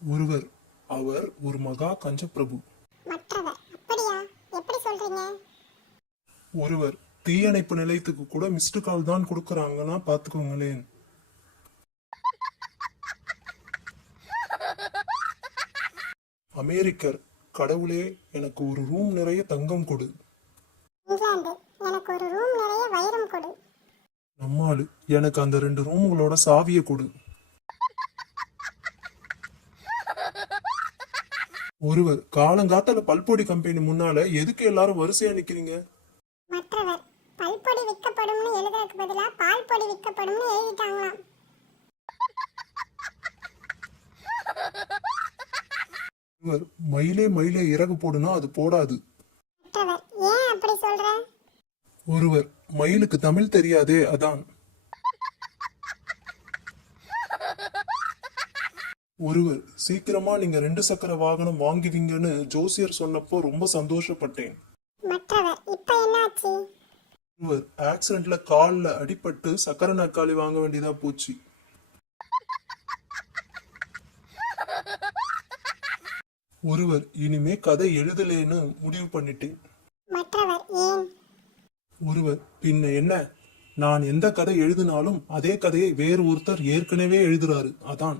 ஒருவர், அவர் ஒரு மகா கஞ்ச பிரபு. மற்றவர், அப்படியா? எப்படி சொல்றீங்க? ஒருவர், தீயணைப்பு நிலையத்துக்கு கூட மிஸ்டு கால் தான் கொடுக்கறாங்கன்னா பாத்துக்கோங்களேன். அமெரிக்கர், கடவுளே எனக்கு ஒரு ரூம் நிறைய தங்கம் கொடு. இங்கிலாந்து, எனக்கு ஒரு ரூம் நிறைய வைரம் கொடு. நம்மாளு, எனக்கு அந்த 2 ரூம்களோட சாவியை கொடு. ஒருவர், காலங்காத்தால பல்பொடி கம்பெனி முன்னால எதுக்கு எல்லாரும் வரிசையா நிக்கிறீங்க? மற்றவர், பல்பொடி விற்கப்படும்னு எழுதுறதுக்கு பதிலா பால் பொடி விற்கப்படும்னு எழுதிட்டாங்களாம். ஒருவர், மயிலே மயிலே இறகு போடுனா அது போடாது. மற்றவர், ஏன் அப்படி சொல்ற? ஒருவர், மயிலுக்கு தமிழ் தெரியாதே அதான். ஒருவர், சீக்கிரமா நீங்க 2 சக்கர வாகனம் வாங்குவீங்கன்னு ஜோசியர் சொன்னப்போ ரொம்ப சந்தோஷப்பட்டேன். மற்றவர், இப்ப என்னாச்சு? ஒருவர், ஆக்சிடென்ட்ல கால்ல அடிபட்டு சக்கர நாற்காலி வாங்க வேண்டியதா போச்சு. ஒருவர், இனிமே கதை எழுதலேன்னு முடிவு பண்ணிட்டேன். மற்றவர், ஏன்? ஒருவர், பின்ன என்ன, நான் எந்த கதை எழுதினாலும் அதே கதையை வேறு ஒருத்தர் ஏற்கனவே எழுதுறாரு அதான்.